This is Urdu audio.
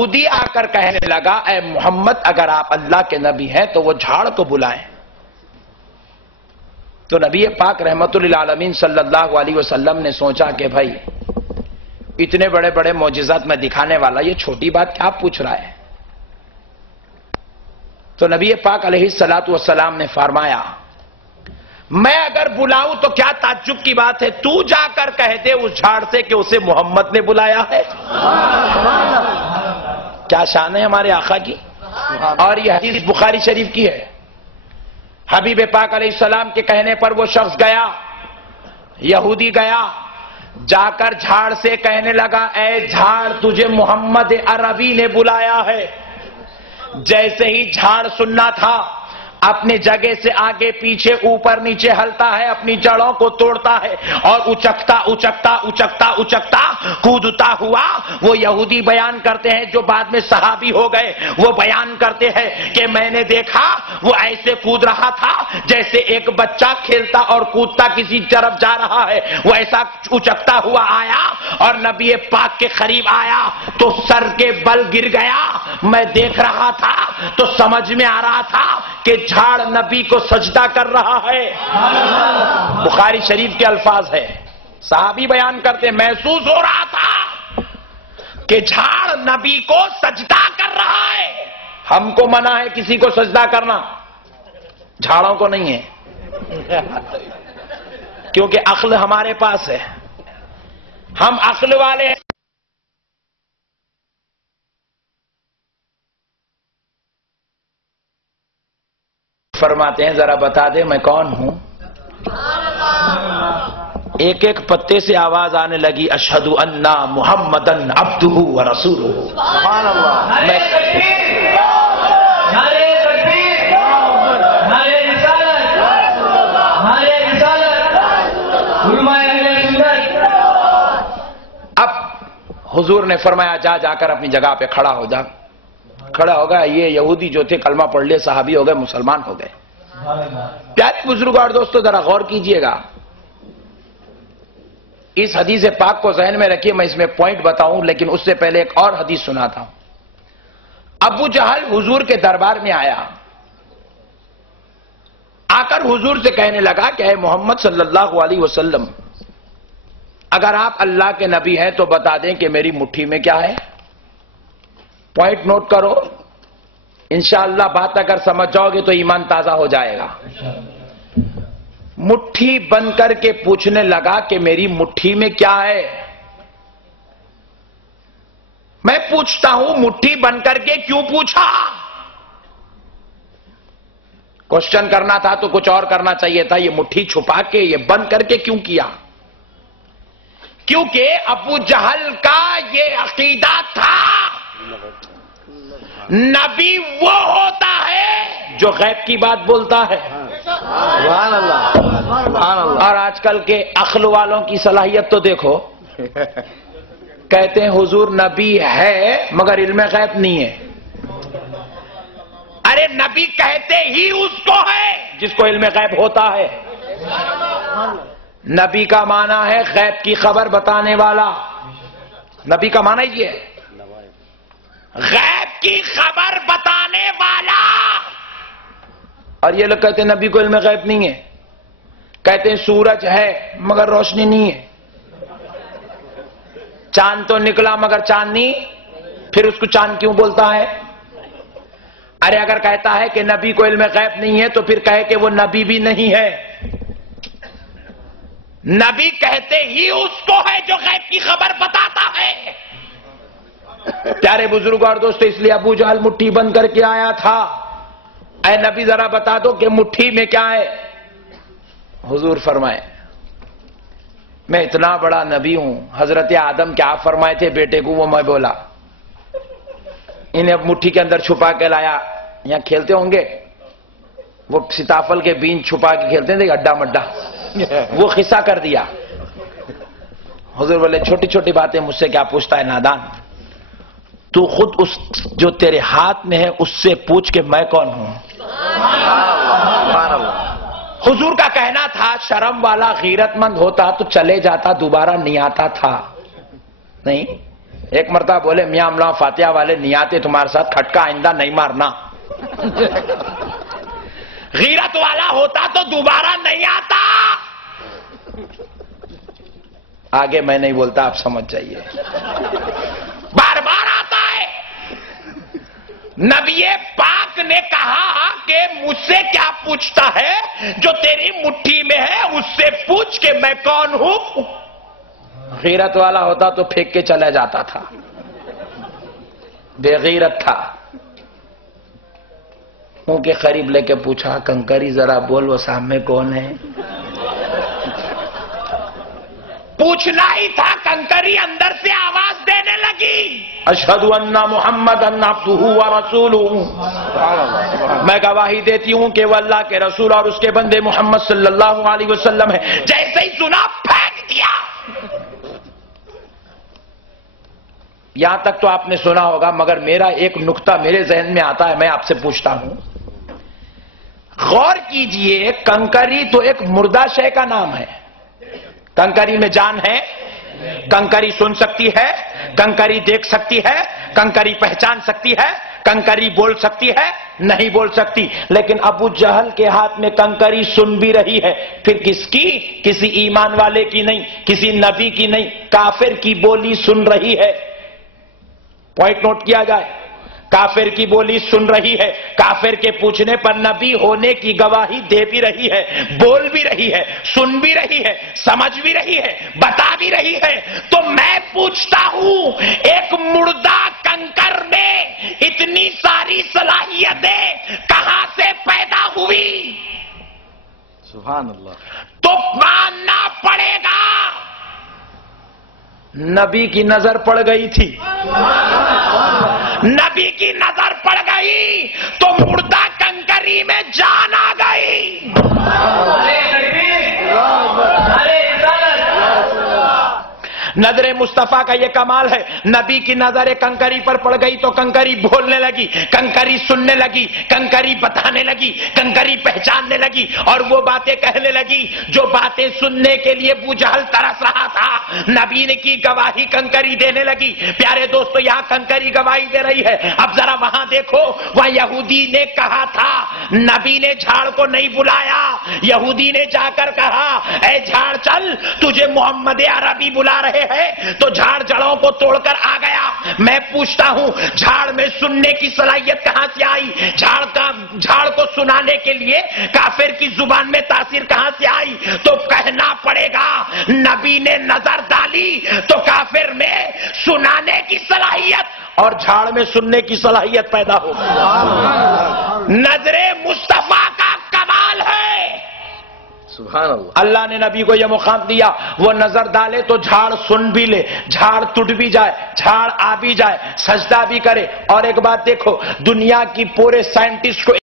یہودی آ کر کہنے لگا اے محمد اگر آپ اللہ کے نبی ہیں تو وہ جھاڑ کو بلائیں. تو نبی پاک رحمت للعالمین صلی اللہ علیہ وسلم نے سوچا کہ بھائی اتنے بڑے بڑے معجزات میں دکھانے والا یہ چھوٹی بات کیا پوچھ رہا ہے. تو نبی پاک علیہ الصلوۃ والسلام نے فرمایا میں اگر بلاؤں تو کیا تعجب کی بات ہے, تو جا کر کہہ دے اس جھاڑ سے کہ اسے محمد نے بلایا ہے. کیا شان ہے ہمارے آقا کی. اور یہ حدیث بخاری شریف کی ہے. حبیب پاک علیہ السلام کے کہنے پر وہ شخص گیا, یہودی گیا, جا کر جھاڑ سے کہنے لگا اے جھاڑ تجھے محمد عربی نے بلایا ہے. جیسے ہی جھاڑ سننا تھا اپنی جگہ سے آگے پیچھے اوپر نیچے ہلتا ہے, اپنی جڑوں کو توڑتا ہے اور اچکتا اچکتا اچکتا اچکتا کودتا ہوا. وہ یہودی بیان کرتے ہیں جو بعد میں صحابی ہو گئے, وہ بیان کرتے ہیں کہ میں نے دیکھا وہ ایسے کود رہا تھا جیسے ایک بچہ کھیلتا اور کودتا کسی طرف جا رہا ہے. وہ ایسا اچکتا ہوا آیا اور نبی پاک کے قریب آیا تو سر کے بل گر گیا. میں دیکھ رہا تھا تو سمجھ میں آ رہا تھا کہ جھاڑ نبی کو سجدہ کر رہا ہے. بخاری شریف کے الفاظ ہے. صحابی بیان کرتے محسوس ہو رہا تھا کہ جھاڑ نبی کو سجدہ کر رہا ہے. ہم کو منع ہے کسی کو سجدہ کرنا, جھاڑوں کو نہیں ہے, کیونکہ عقل ہمارے پاس ہے, ہم عقل والے ہیں. فرماتے ہیں ذرا بتا دے میں کون ہوں. ایک ایک پتے سے آواز آنے لگی اشہد ان محمدن عبدہ ورسولہ. سبحان اللہ. اب حضور نے فرمایا جا کر اپنی جگہ پہ کھڑا ہو جا. کھڑا ہو گیا. یہ یہودی جو تھے کلمہ پڑھ لے, صحابی ہو گئے, مسلمان ہو گئے. پیارے بزرگ اور دوستو ذرا غور کیجئے گا, اس حدیث پاک کو ذہن میں رکھیے. میں اس میں پوائنٹ بتاؤں لیکن اس سے پہلے ایک اور حدیث سناتا ہوں. ابو جہل حضور کے دربار میں آیا, آ کر حضور سے کہنے لگا کہ اے محمد صلی اللہ علیہ وسلم اگر آپ اللہ کے نبی ہیں تو بتا دیں کہ میری مٹھی میں کیا ہے. پوائنٹ نوٹ کرو, انشاءاللہ بات اگر سمجھ جاؤ گے تو ایمان تازہ ہو جائے گا. مٹھی بند کر کے پوچھنے لگا کہ میری مٹھی میں کیا ہے. میں پوچھتا ہوں مٹھی بند کر کے کیوں پوچھا. کوشچن کرنا تھا تو کچھ اور کرنا چاہیے تھا. یہ مٹھی چھپا کے یہ بند کر کے کیوں کیا. کیونکہ ابو جہل کا یہ عقیدہ تھا نبی وہ ہوتا ہے جو غیب کی بات بولتا ہے. سبحان اللہ. اور آج کل کے عقل والوں کی صلاحیت تو دیکھو, کہتے ہیں حضور نبی ہے مگر علم غیب نہیں ہے. ارے نبی کہتے ہی اس کو ہے جس کو علم غیب ہوتا ہے. نبی کا معنی ہے غیب کی خبر بتانے والا. نبی کا معنی یہ ہے غیب کی خبر بتانے والا. اور یہ لوگ کہتے ہیں نبی کو علم غیب نہیں ہے. کہتے ہیں سورج ہے مگر روشنی نہیں ہے, چاند تو نکلا مگر چاند نہیں, پھر اس کو چاند کیوں بولتا ہے. ارے اگر کہتا ہے کہ نبی کو علم غیب نہیں ہے تو پھر کہے کہ وہ نبی بھی نہیں ہے. نبی کہتے ہی اس کو ہے جو غیب کی خبر بتاتا ہے. پیارے بزرگ اور دوستو, اس لیے ابو جہل مٹھی بند کر کے آیا تھا. اے نبی ذرا بتا دو کہ مٹھی میں کیا ہے. حضور فرمائے میں اتنا بڑا نبی ہوں, حضرت آدم کیا فرمائے تھے بیٹے کو وہ میں بولا. انہیں اب مٹھی کے اندر چھپا کے لایا. یہاں کھیلتے ہوں گے وہ سیتافل کے بیج چھپا کے کھیلتے ہیں اڈا مڈا, وہ قصہ کر دیا. حضور بولے چھوٹی چھوٹی باتیں مجھ سے کیا پوچھتا ہے نادان. تو خود اس جو تیرے ہاتھ میں ہے اس سے پوچھ کہ میں کون ہوں. حضور کا کہنا تھا شرم والا غیرت مند ہوتا تو چلے جاتا, دوبارہ نہیں آتا تھا. نہیں, ایک مرتبہ بولے میاں املا فاتحہ والے نہیں آتے تمہارے ساتھ، کھٹکا آئندہ نہیں مارنا۔ غیرت والا ہوتا تو دوبارہ نہیں آتا۔ آگے میں نہیں بولتا، آپ سمجھ جائیے، بار بار آتا ہے۔ نبی پاک نے کہا کہ مجھ سے کیا پوچھتا ہے، جو تیری مٹھی میں ہے اس سے پوچھ کہ میں کون ہوں۔ غیرت والا ہوتا تو پھینک کے چلا جاتا تھا، بے غیرت تھا۔ منہ کے قریب لے کے پوچھا کنکری ذرا بول وہ سامنے کون ہے؟ پوچھنا ہی تھا، کنکری اندر سے آواز دینے لگی، اشہد ان محمد عبدہ ورسولہ، میں گواہی دیتی ہوں کہ وہ اللہ کے رسول اور اس کے بندے محمد صلی اللہ علیہ وسلم ہے۔ جیسے ہی سنا پھینک دیا۔ یہاں تک تو آپ نے سنا ہوگا، مگر میرا ایک نقطہ میرے ذہن میں آتا ہے، میں آپ سے پوچھتا ہوں، غور کیجئے، کنکری تو ایک مردہ شے کا نام ہے۔ کنکری میں جان ہے، کنکری سن سکتی ہے، کنکری دیکھ سکتی ہے، کنکری پہچان سکتی ہے، کنکری بول سکتی ہے، نہیں بول سکتی۔ لیکن ابو جہل کے ہاتھ میں کنکری سن بھی رہی ہے، پھر کس کی؟ کسی ایمان والے کی نہیں، کسی نبی کی نہیں، کافر کی بولی سن رہی ہے۔ پوائنٹ نوٹ کیا جائے، کافر کی بولی سن رہی ہے، کافر کے پوچھنے پر نبی ہونے کی گواہی دے بھی رہی ہے، بول بھی رہی ہے، سن بھی رہی ہے، سمجھ بھی رہی ہے، بتا بھی رہی ہے۔ تو میں پوچھتا ہوں، ایک مردہ کنکر میں اتنی ساری صلاحیتیں کہاں سے پیدا ہوئی؟ سبحان اللہ۔ تو ماننا پڑے گا نبی کی نظر پڑ گئی تھی، نبی کی نظر پڑ گئی تو مردہ کنکری میں جان آ گئی۔ نظر مصطفیٰ کا یہ کمال ہے، نبی کی نظر کنکری پر پڑ گئی تو کنکری بولنے لگی، کنکری سننے لگی، کنکری بتانے لگی، کنکری پہچاننے لگی، اور وہ باتیں کہنے لگی جو باتیں سننے کے لیے ابو جہل ترس رہا تھا۔ نبی نے کی گواہی کنکری دینے لگی۔ پیارے دوستو، یہاں کنکری گواہی دے رہی ہے، اب ذرا وہاں دیکھو، وہاں یہودی نے کہا تھا، نبی نے جھاڑ کو نہیں بلایا، یہودی نے جا کر کہا اے جھاڑ چل، تجھے محمد عربی بلا رہے ہے، تو جھاڑ جڑوں کو توڑ کر آ گیا۔ میں پوچھتا ہوں، جھاڑ میں سننے کی صلاحیت کہاں سے آئی؟ جھاڑ کو سنانے کے لیے کافر کی زبان میں تاثیر کہاں سے آئی؟ تو کہنا پڑے گا نبی نے نظر ڈالی تو کافر میں سنانے کی صلاحیت اور جھاڑ میں سننے کی صلاحیت پیدا ہو گئی۔ نظر مصطفیٰ کا کمال ہے۔ سبحان اللہ۔ اللہ نے نبی کو یہ مقام دیا، وہ نظر ڈالے تو جھاڑ سن بھی لے، جھاڑ ٹوٹ بھی جائے، جھاڑ آ بھی جائے، سجدہ بھی کرے۔ اور ایک بات دیکھو، دنیا کی پورے سائنٹسٹ کو